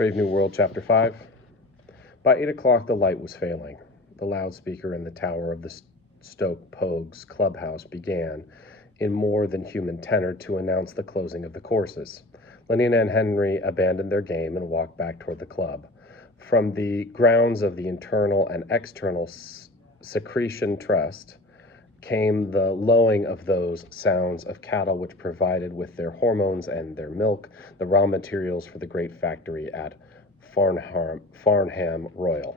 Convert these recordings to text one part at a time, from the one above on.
Brave New World, Chapter 5. By 8 o'clock, the light was failing. The loudspeaker in the tower of the Stoke Pogues clubhouse began, in more than human tenor, to announce the closing of the courses. Lenina and Henry abandoned their game and walked back toward the club. From the grounds of the Internal and External Secretion Trust came the lowing of those sounds of cattle which provided with their hormones and their milk the raw materials for the great factory at Farnham Royal.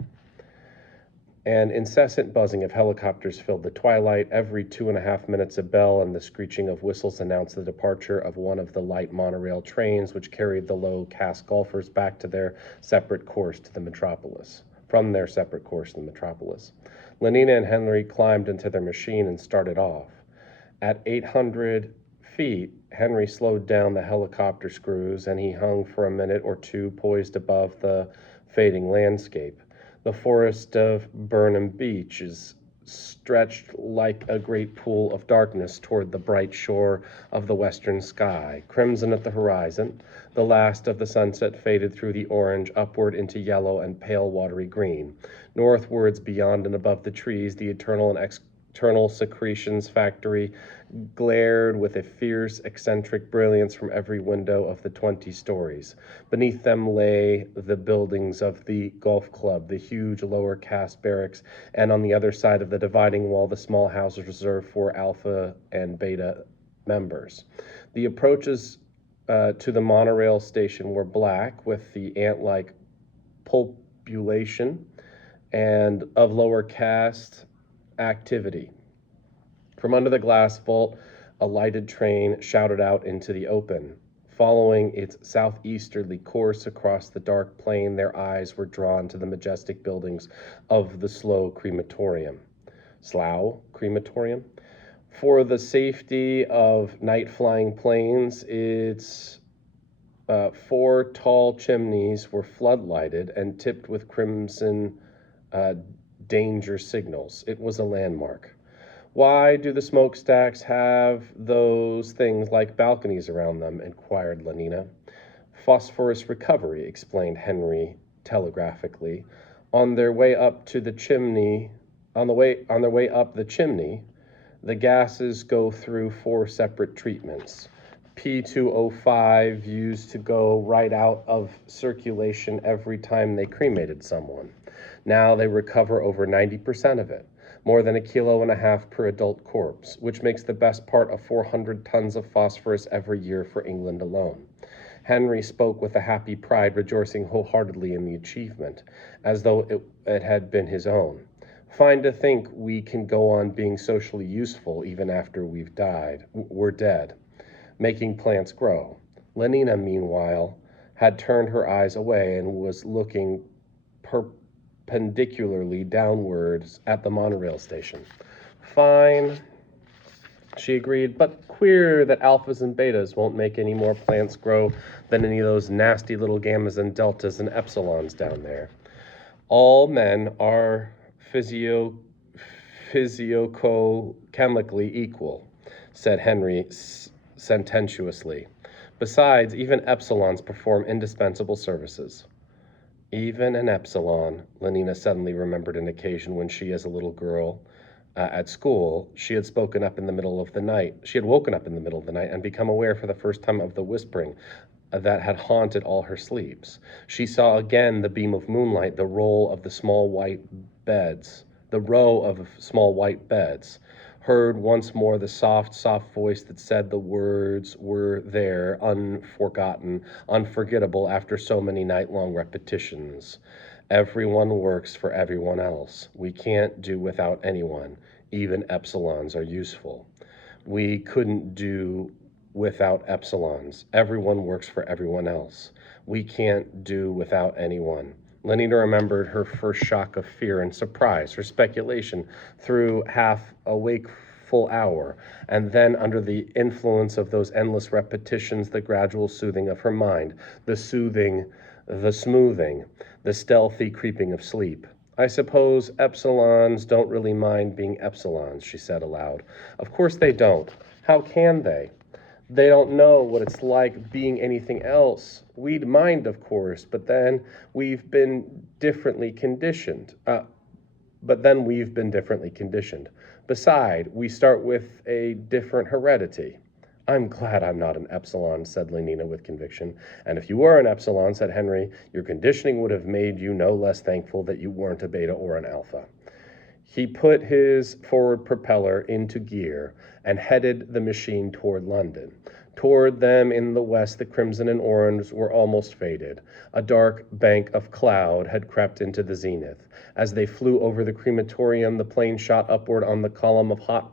An incessant buzzing of helicopters filled the twilight. Every 2.5 minutes a bell and the screeching of whistles announced the departure of one of the light monorail trains which carried the low-caste golfers back to their separate course to the metropolis. Lenina and Henry climbed into their machine and started off. At 800 feet, Henry slowed down the helicopter screws, and he hung for a minute or two poised above the fading landscape. The forest of Burnham Beach is stretched like a great pool of darkness toward the bright shore of the western sky. Crimson at the horizon, the last of the sunset faded through the orange upward into yellow and pale watery green. Northwards, beyond and above the trees, the eternal and external secretions factory glared with a fierce, eccentric brilliance from every window of the 20 stories. Beneath them lay the buildings of the golf club, the huge lower caste barracks, and on the other side of the dividing wall, the small houses reserved for Alpha and Beta members. The approaches to the monorail station were black, with the ant-like population and of lower caste activity. From under the glass vault, a lighted train shouted out into the open. Following its southeasterly course across the dark plain, their eyes were drawn to the majestic buildings of the Slough Crematorium. For the safety of night-flying planes, its 4 tall chimneys were floodlighted and tipped with crimson danger signals. It was a landmark. "Why do the smokestacks have those things like balconies around them?" inquired Lenina. "Phosphorus recovery," explained Henry telegraphically. On their way up the chimney, the gases go through 4 separate treatments. P2O5 used to go right out of circulation every time they cremated someone. Now they recover over 90% of it. More than 1.5 kilos per adult corpse, which makes the best part of 400 tons of phosphorus every year for England alone. Henry spoke with a happy pride, rejoicing wholeheartedly in the achievement, as though it had been his own. "Fine to think we can go on being socially useful even after we're dead, making plants grow." Lenina, meanwhile, had turned her eyes away and was looking perpendicularly downwards at the monorail station. "Fine," she agreed, "but queer that alphas and betas won't make any more plants grow than any of those nasty little gammas and deltas and epsilons down there." "All men are physico-chemically equal," said Henry sententiously. "Besides, even epsilons perform indispensable services." Even an epsilon, Lenina suddenly remembered an occasion when she, as a little girl at school, she had woken up in the middle of the night and become aware for the first time of the whispering that had haunted all her sleeps. She saw again the beam of moonlight, the row of small white beds, heard once more the soft voice that said the words were there, unforgotten, unforgettable after so many night-long repetitions. "Everyone works for everyone else. We can't do without anyone. Even epsilons are useful." We couldn't do without epsilons. Everyone works for everyone else. We can't do without anyone. Lenina remembered her first shock of fear and surprise, her speculation through half a wakeful hour, and then under the influence of those endless repetitions, the gradual soothing of her mind, the smoothing, the stealthy creeping of sleep. "I suppose epsilons don't really mind being epsilons," she said aloud. "Of course they don't. How can they? They don't know what it's like being anything else. We'd mind, of course, but then we've been differently conditioned. Beside, we start with a different heredity. I'm glad I'm not an epsilon, said Lenina with conviction. And if you were an epsilon, said Henry, your conditioning would have made you no less thankful that you weren't a beta or an alpha. He put his forward propeller into gear and headed the machine toward London. Toward them in the west, the crimson and orange were almost faded. A dark bank of cloud had crept into the zenith. As they flew over the crematorium, the plane shot upward on the column of hot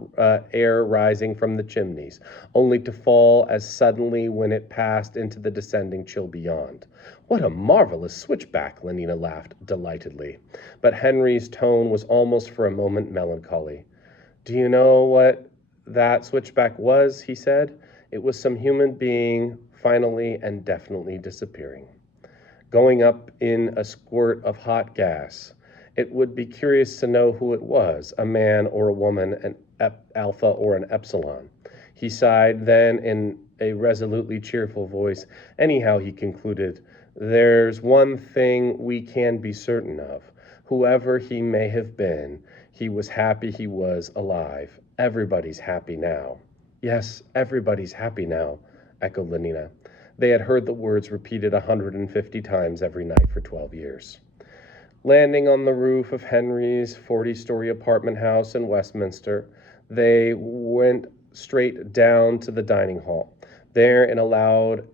air rising from the chimneys, only to fall as suddenly when it passed into the descending chill beyond. What a marvelous switchback, Lenina laughed delightedly. But Henry's tone was almost for a moment melancholy. Do you know what that switchback was, he said. It was some human being finally and definitely disappearing, going up in a squirt of hot gas. It would be curious to know who it was, a man or a woman, an alpha or an epsilon. He sighed, then in a resolutely cheerful voice, anyhow, he concluded, there's one thing we can be certain of. Whoever he may have been, he was happy he was alive. Everybody's happy now. Yes, everybody's happy now, echoed Lenina. They had heard the words repeated 150 times every night for 12 years. Landing on the roof of Henry's 40-story apartment house in Westminster, they went straight down to the dining hall. There, in a loud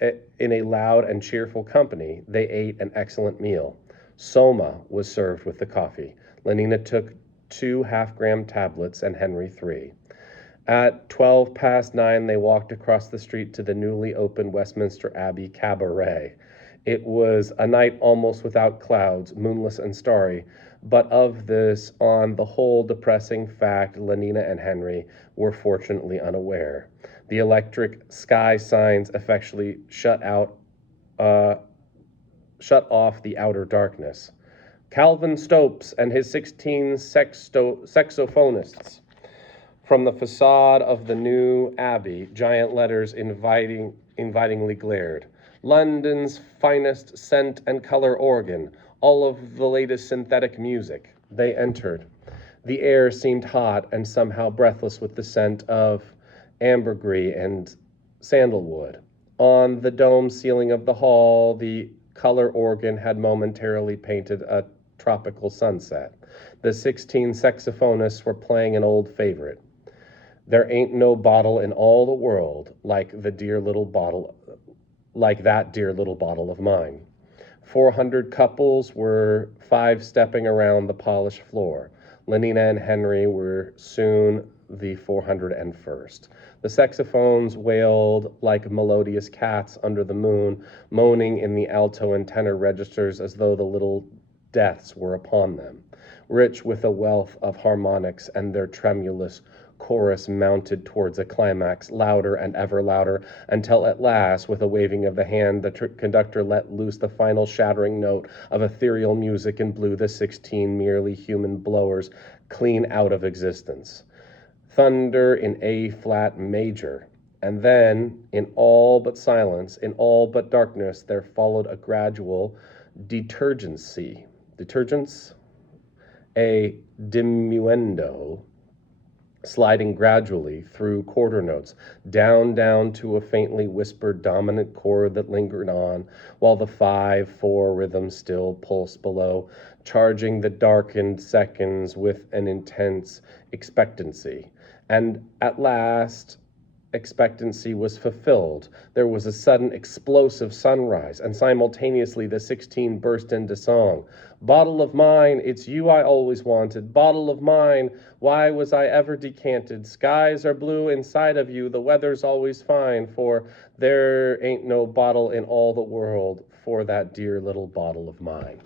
and cheerful company, they ate an excellent meal. Soma was served with the coffee. Lenina took 2 half-gram tablets and Henry 3. At 9:12, they walked across the street to the newly opened Westminster Abbey Cabaret. It was a night almost without clouds, moonless and starry, but of this, on the whole depressing fact, Lenina and Henry were fortunately unaware. The electric sky signs effectually shut off the outer darkness. Calvin Stopes and his 16 saxophonists. From the facade of the new abbey, giant letters invitingly glared. London's finest scent and color organ, all of the latest synthetic music. They entered. The air seemed hot and somehow breathless with the scent of ambergris and sandalwood. On the dome ceiling of the hall, the color organ had momentarily painted a tropical sunset. The 16 saxophonists were playing an old favorite. There ain't no bottle in all the world like that dear little bottle of mine. 400 couples were 5-stepping around the polished floor. Lenina and Henry were soon the 401st. The saxophones wailed like melodious cats under the moon, moaning in the alto and tenor registers as though the little deaths were upon them. Rich with a wealth of harmonics, and their tremulous chorus mounted towards a climax, louder and ever louder, until at last, with a waving of the hand, the conductor let loose the final shattering note of ethereal music and blew the 16 merely human blowers clean out of existence. Thunder in A-flat major. And then, in all but silence, in all but darkness, there followed a gradual detergence, a diminuendo, sliding gradually through quarter notes, down to a faintly whispered dominant chord that lingered on, while the 5/4 rhythm still pulsed below, charging the darkened seconds with an intense expectancy. And at last, expectancy was fulfilled. There was a sudden explosive sunrise, and simultaneously the 16 burst into song. Bottle of mine, it's you I always wanted. Bottle of mine, why was I ever decanted? Skies are blue inside of you, the weather's always fine, for there ain't no bottle in all the world for that dear little bottle of mine.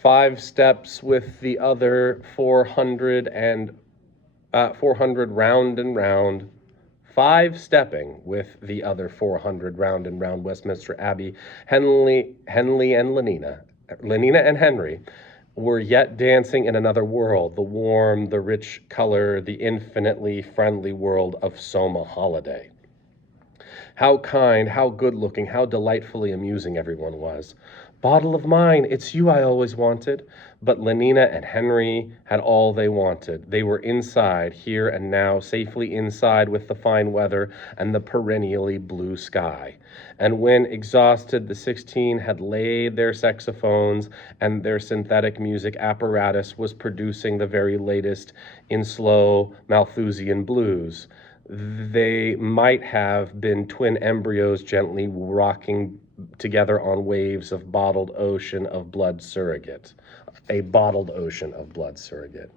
5 steps with the other 400 round and round. 5 stepping with the other 400 round and round Westminster Abbey, Henley and Lenina and Henry were yet dancing in another world, the warm, the rich color, the infinitely friendly world of Soma holiday. How kind, how good-looking, how delightfully amusing everyone was. Bottle of mine, it's you I always wanted. But Lenina and Henry had all they wanted. They were inside, here and now, safely inside with the fine weather and the perennially blue sky. And when, exhausted, the 16 had laid their saxophones and their synthetic music apparatus was producing the very latest in slow Malthusian blues, they might have been twin embryos gently rocking together on waves of bottled ocean of blood surrogate. A bottled ocean of blood surrogate.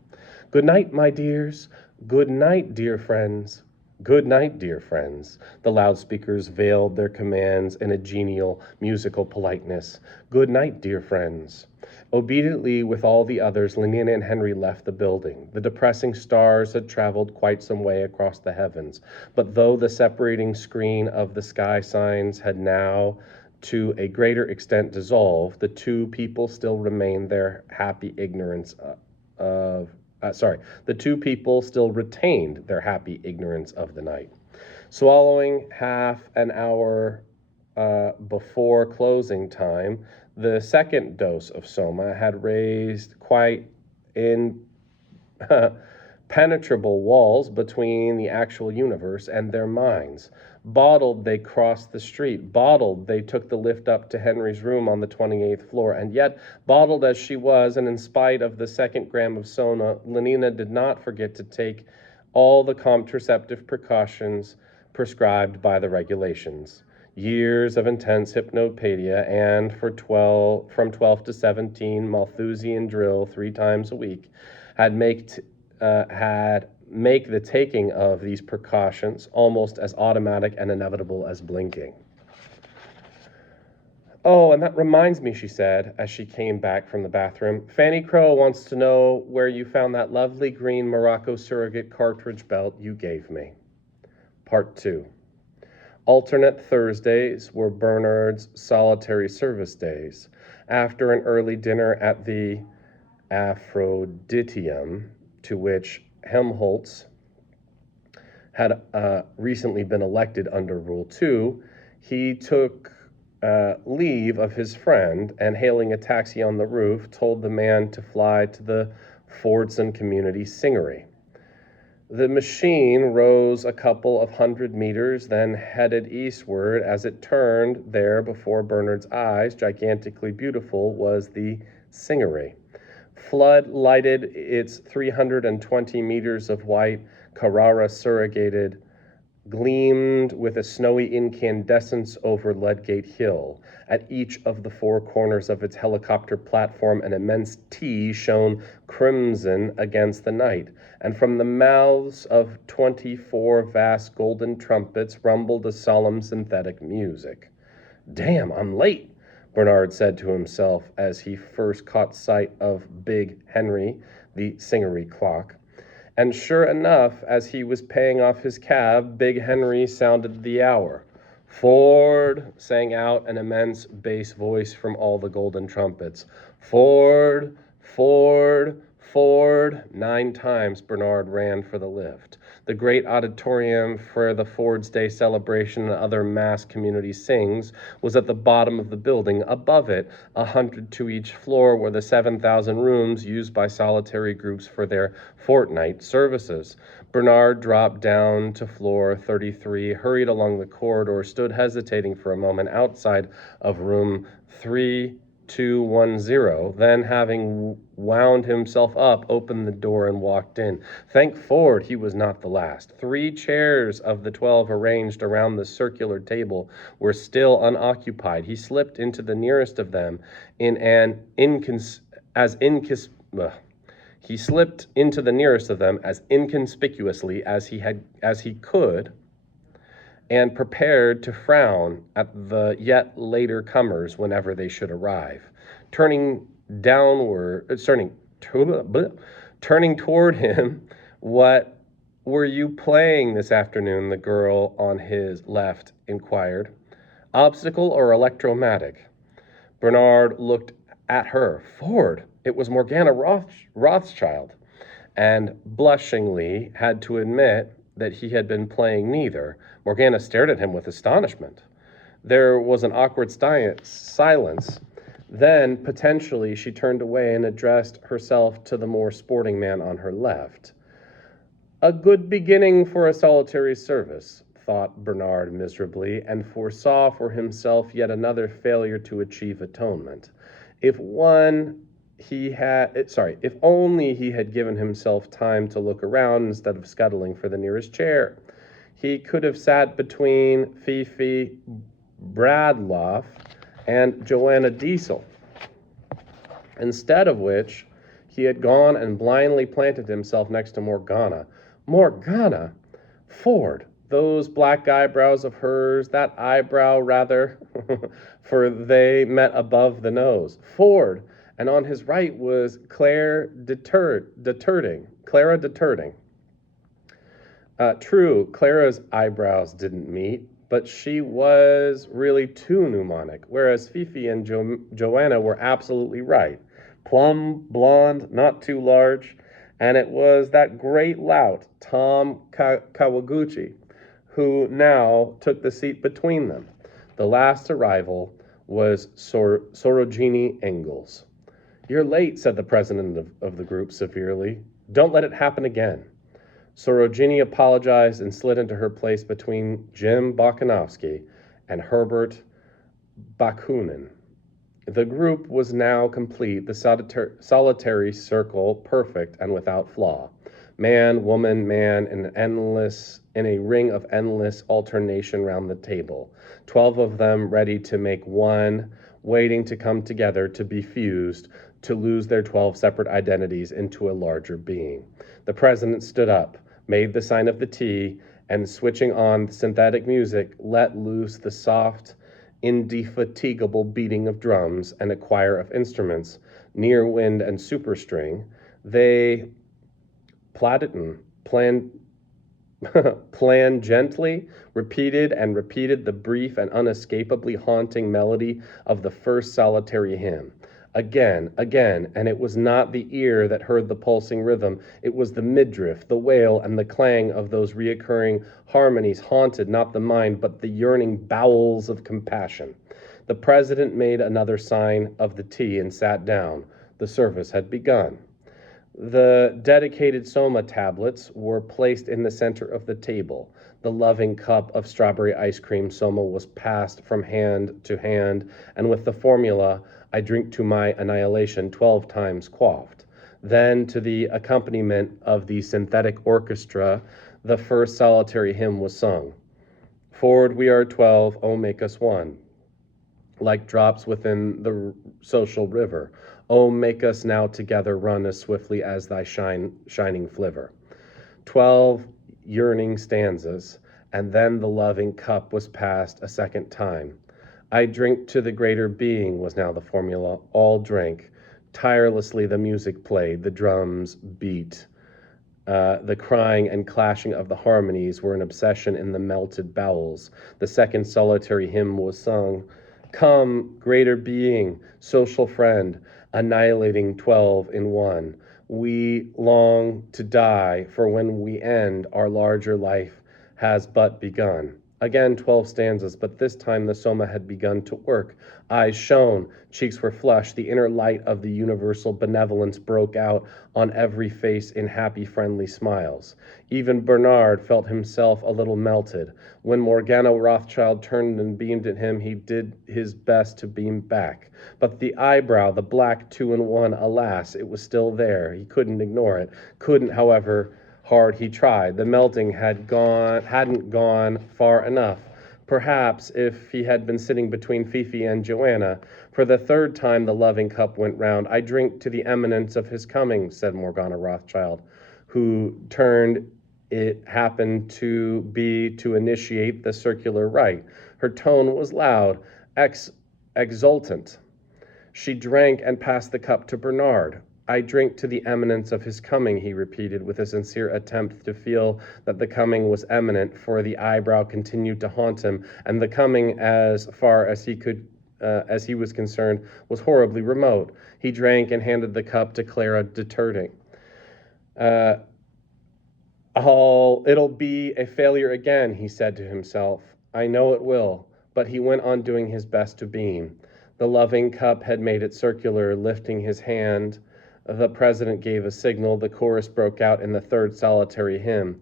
Good night, my dears. Good night, dear friends. Good night, dear friends. The loudspeakers veiled their commands in a genial, musical politeness. Good night, dear friends. Obediently, with all the others, Lenina and Henry left the building. The depressing stars had traveled quite some way across the heavens, but though the separating screen of the sky signs had now to a greater extent dissolved, the two people still remained their happy ignorance the two people still retained their happy ignorance of the night. Swallowing half an hour before closing time, the second dose of soma had raised quite impenetrable walls between the actual universe and their minds. Bottled, they crossed the street. Bottled, they took the lift up to Henry's room on the 28th floor. And yet, bottled as she was, and in spite of the second gram of soma, Lenina did not forget to take all the contraceptive precautions prescribed by the regulations. Years of intense hypnopaedia and from 12 to 17 Malthusian drill 3 times a week had make the taking of these precautions almost as automatic and inevitable as blinking. Oh, and that reminds me, she said, as she came back from the bathroom. Fanny Crow wants to know where you found that lovely green Morocco surrogate cartridge belt you gave me. Part 2. Alternate Thursdays were Bernard's solitary service days. After an early dinner at the Aphroditeum, to which Helmholtz had recently been elected under Rule 2, he took leave of his friend and, hailing a taxi on the roof, told the man to fly to the Fordson Community Singery. The machine rose a couple of 100 meters, then headed eastward. As it turned, there before Bernard's eyes, gigantically beautiful, was the Singery. Flood lighted its 320 meters of white Carrara surrogated, gleamed with a snowy incandescence over Ludgate Hill. At each of the 4 corners of its helicopter platform, an immense T shone crimson against the night, and from the mouths of 24 vast golden trumpets rumbled a solemn synthetic music. Damn, I'm late, Bernard said to himself as he first caught sight of Big Henry, the Singery clock. And sure enough, as he was paying off his cab, Big Henry sounded the hour. Ford, sang out an immense bass voice from all the golden trumpets. Ford, Ford, Ford. 9 times Bernard ran for the lift. The great auditorium for the Ford's Day celebration and other mass community sings was at the bottom of the building. Above it, 100 to each floor, were the 7,000 rooms used by solitary groups for their fortnight services. Bernard dropped down to floor 33, hurried along the corridor, stood hesitating for a moment outside of room 3210, then, having wound himself up, opened the door and walked in. Thank Ford he was not the last. 3 chairs of the 12 arranged around the circular table were still unoccupied. He slipped into the nearest of them He slipped into the nearest of them as inconspicuously as he could, and prepared to frown at the yet later comers whenever they should arrive. Turning toward him, "What were you playing this afternoon?" the girl on his left inquired. "Obstacle or electromatic?" Bernard looked at her. Ford, it was Morgana Rothschild, and blushingly had to admit that he had been playing neither. Morgana stared at him with astonishment. There was an awkward silence. Then, potentially, she turned away and addressed herself to the more sporting man on her left. A good beginning for a solitary service, thought Bernard miserably, and foresaw for himself yet another failure to achieve atonement. If one if only he had given himself time to look around instead of scuttling for the nearest chair. He could have sat between Fifi Bradloff and Joanna Diesel, instead of which he had gone and blindly planted himself next to Morgana. Morgana? Ford, those black eyebrows of hers, that eyebrow rather, for they met above the nose. Ford, and on his right was Clara Deterting. True, Clara's eyebrows didn't meet, but she was really too mnemonic, whereas Fifi and Joanna were absolutely right. Plum, blonde, not too large, and it was that great lout, Tom Kawaguchi, who now took the seat between them. The last arrival was Sorogini Engels. You're late, said the president of the group severely. Don't let it happen again. Sorogini apologized and slid into her place between Jim Bokanovsky and Herbert Bakunin. The group was now complete, the solitary circle perfect and without flaw. Man, woman, man, in a ring of endless alternation round the table. 12 of them ready to make one, waiting to come together, to be fused, to lose their 12 separate identities into a larger being. The president stood up, made the sign of the T, and switching on synthetic music, let loose the soft, indefatigable beating of drums and a choir of instruments, near wind and superstring. They planned gently, repeated and repeated the brief and unescapably haunting melody of the first solitary hymn. Again, and it was not the ear that heard the pulsing rhythm, it was the midriff, the wail, and the clang of those reoccurring harmonies haunted not the mind, but the yearning bowels of compassion. The president made another sign of the T and sat down. The service had begun. The dedicated soma tablets were placed in the center of the table. The loving cup of strawberry ice cream soma was passed from hand to hand, and with the formula, I drink to my annihilation, 12 times quaffed. Then, to the accompaniment of the synthetic orchestra, the first solitary hymn was sung. Forward we are 12, oh make us one. Like drops within the social river. Oh, make us now together run as swiftly as thy shining flivver. 12 yearning stanzas, and then the loving cup was passed a second time. I drink to the greater being was now the formula. All drank. Tirelessly the music played, the drums beat. The crying and clashing of the harmonies were an obsession in the melted bowels. The second solitary hymn was sung. Come, greater being, social friend, annihilating 12 in one. We long to die, for when we end, our larger life has but begun. Again 12 stanzas, but this time the soma had begun to work. Eyes shone, cheeks were flushed, the inner light of the universal benevolence broke out on every face in happy, friendly smiles. Even Bernard felt himself a little melted. When Morgana Rothschild turned and beamed at him, he did his best to beam back. But the eyebrow, the black 2-in-1, alas, it was still there. He couldn't ignore it. Couldn't, however, hard he tried. The melting hadn't gone far enough. Perhaps if he had been sitting between Fifi and Joanna. For the third time the loving cup went round. I drink to the eminence of his coming, said Morgana Rothschild, who turned it happened to be to initiate the circular rite. Her tone was loud, exultant. She drank and passed the cup to Bernard. I drink to the eminence of his coming, he repeated, with a sincere attempt to feel that the coming was imminent, for the eyebrow continued to haunt him, and the coming, as far as he was concerned, was horribly remote. He drank and handed the cup to Clara Deterting. Oh, it'll be a failure again, he said to himself. I know it will, but he went on doing his best to beam. The loving cup had made it circular, lifting his hand. The president gave a signal. The chorus broke out in the third solitary hymn.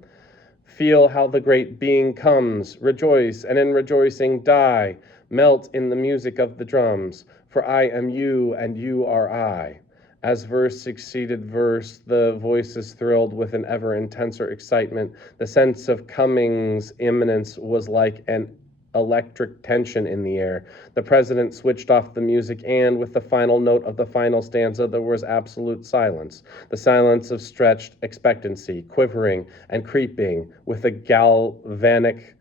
Feel how the great being comes, rejoice, and in rejoicing die, melt in the music of the drums, for I am you, and you are I. As verse succeeded verse, the voices thrilled with an ever intenser excitement. The sense of coming's imminence was like an electric tension in the air. The president switched off the music, and with the final note of the final stanza, there was absolute silence. The silence of stretched expectancy, quivering and creeping with a galvanic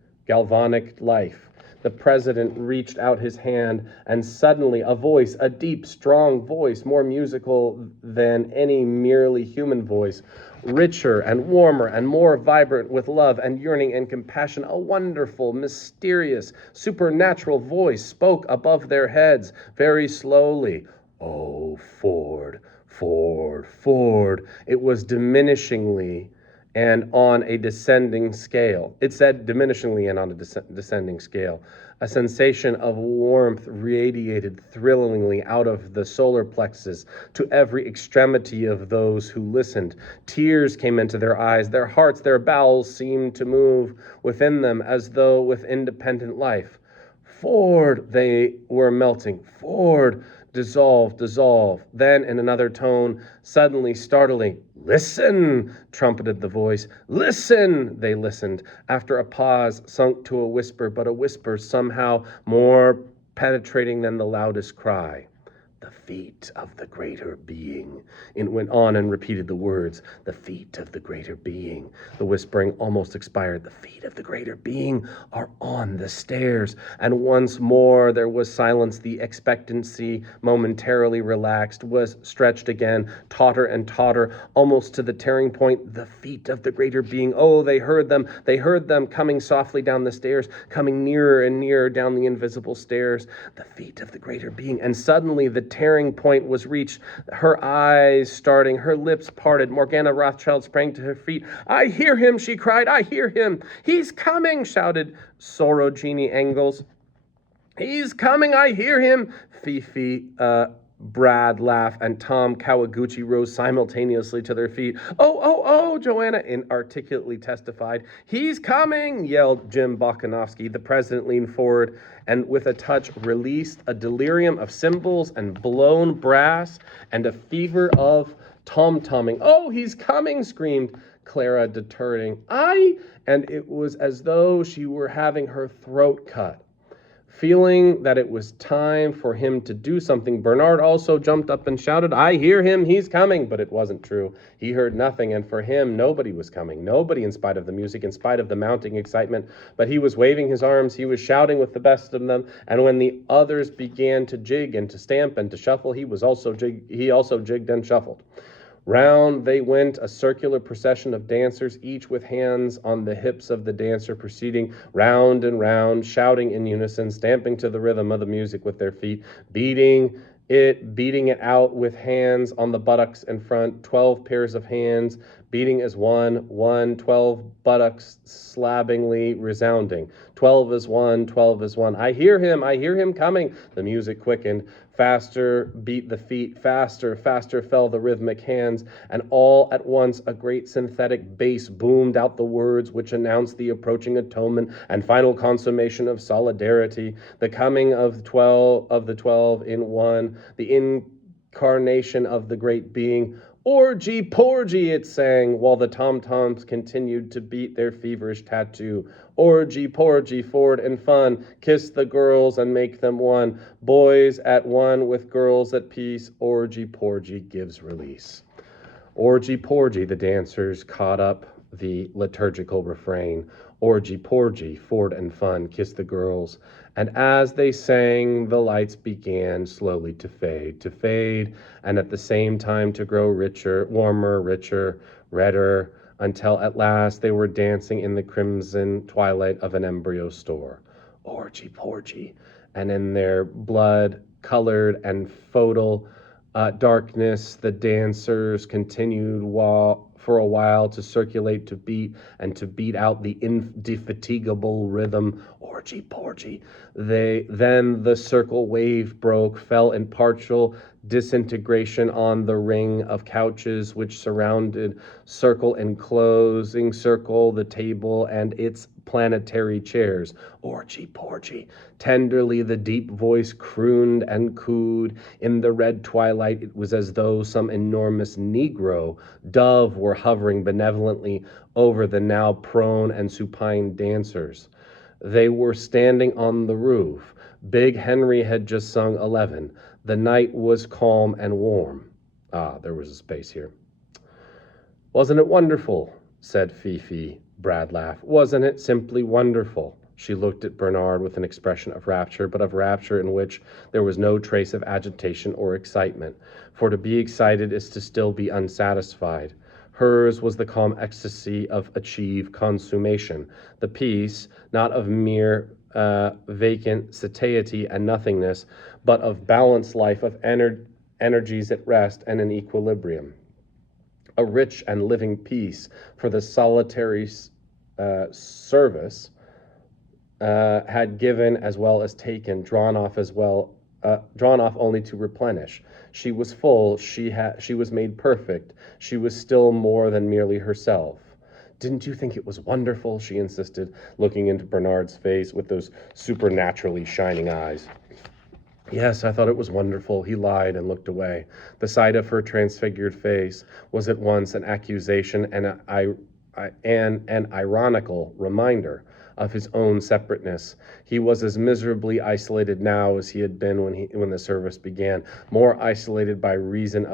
life. The president reached out his hand, and suddenly a voice, a deep, strong voice, more musical than any merely human voice, richer and warmer and more vibrant with love and yearning and compassion, a wonderful, mysterious, supernatural voice spoke above their heads very slowly. Oh, Ford, Ford, Ford. It was diminishingly and on a descending scale. It said diminishingly and on a descending scale. A sensation of warmth radiated thrillingly out of the solar plexus to every extremity of those who listened. Tears came into their eyes, their hearts, their bowels seemed to move within them as though with independent life. Ford, they were melting. Ford, dissolve, dissolve. Then, in another tone, suddenly startling, listen, trumpeted the voice. Listen, they listened. After a pause, sunk to a whisper, but a whisper somehow more penetrating than the loudest cry. The feet of the greater being. It went on and repeated the words, the feet of the greater being. The whispering almost expired. The feet of the greater being are on the stairs. And once more there was silence. The expectancy, momentarily relaxed, was stretched again, tauter and tauter, almost to the tearing point. The feet of the greater being. Oh, they heard them. They heard them coming softly down the stairs, coming nearer and nearer down the invisible stairs. The feet of the greater being. And suddenly the tearing point was reached, her eyes starting, her lips parted. Morgana Rothschild sprang to her feet. I hear him, she cried. I hear him. He's coming, shouted Sorogini Engels. He's coming, I hear him. Fifi, Brad laughed, and Tom Kawaguchi rose simultaneously to their feet. Oh, oh, oh, Joanna inarticulately testified. He's coming, yelled Jim Bokanovsky. The president leaned forward and with a touch released a delirium of cymbals and blown brass and a fever of tom-tomming. Oh, he's coming, screamed Clara, deterring. And it was as though she were having her throat cut. Feeling that it was time for him to do something, Bernard also jumped up and shouted, I hear him, he's coming. But it wasn't true. He heard nothing, and for him, nobody was coming. Nobody, in spite of the music, in spite of the mounting excitement. But he was waving his arms, he was shouting with the best of them, and when the others began to jig and to stamp and to shuffle, he also jigged and shuffled. Round they went, a circular procession of dancers, each with hands on the hips of the dancer, proceeding round and round, shouting in unison, stamping to the rhythm of the music with their feet, beating it out with hands on the buttocks in front, 12 pairs of hands, beating as one, 12 buttocks slabbingly resounding. 12 is one, 12 is one. I hear him coming. The music quickened. Faster beat the feet, faster fell the rhythmic hands, and all at once a great synthetic bass boomed out the words which announced the approaching atonement and final consummation of solidarity, the coming of the 12 in one, the incarnation of the great being. Orgy, porgy, it sang, while the tom-toms continued to beat their feverish tattoo. Orgy, porgy, Ford and fun, kiss the girls and make them one. Boys at one with girls at peace, orgy, porgy gives release. Orgy, porgy, the dancers caught up the liturgical refrain. Orgy, porgy, Ford and fun, kiss the girls. And as they sang, the lights began slowly to fade, and at the same time to grow richer, warmer, richer, redder, until at last they were dancing in the crimson twilight of an embryo store. Orgy, porgy. And in their blood-colored and photal darkness, the dancers continued for a while to circulate, to beat out the indefatigable rhythm, orgy porgy. Then the circle wave broke, fell in partial disintegration on the ring of couches which surrounded circle enclosing circle, the table and its planetary chairs. Orgy porgy. Tenderly the deep voice crooned and cooed. In the red twilight it was as though some enormous Negro dove were hovering benevolently over the now prone and supine dancers. They were standing on the roof. Big Henry had just sung 11. The night was calm and warm. There was a space here. Wasn't it wonderful? Said Fifi. Brad laughed. Wasn't it simply wonderful? She looked at Bernard with an expression of rapture, but of rapture in which there was no trace of agitation or excitement. For to be excited is to still be unsatisfied. Hers was the calm ecstasy of achieved consummation, the peace, not of mere vacant satiety and nothingness, but of balanced life, of energies at rest and in equilibrium. A rich and living peace for the solitary service had given as well as taken, drawn off only to replenish. She was full, she was made perfect, she was still more than merely herself. Didn't you think it was wonderful? She insisted, looking into Bernard's face with those supernaturally shining eyes. Yes, I thought it was wonderful. He lied and looked away. The sight of her transfigured face was at once an accusation and an ironical reminder of his own separateness. He was as miserably isolated now as he had been when the service began, more isolated by reason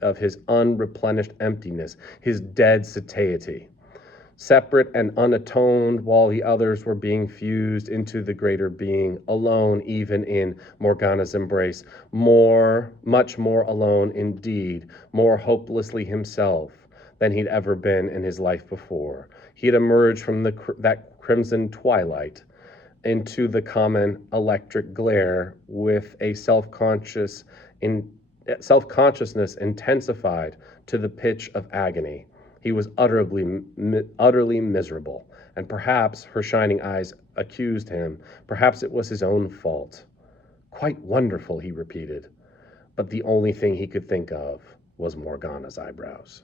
of his unreplenished emptiness, his dead satiety. Separate and unatoned, while the others were being fused into the greater being, alone even in Morgana's embrace, much more alone indeed, more hopelessly himself than he'd ever been in his life before. He had emerged from that crimson twilight into the common electric glare with a self-consciousness intensified to the pitch of agony. He was utterly miserable, and perhaps her shining eyes accused him. Perhaps it was his own fault. Quite wonderful, he repeated, but the only thing he could think of was Morgana's eyebrows.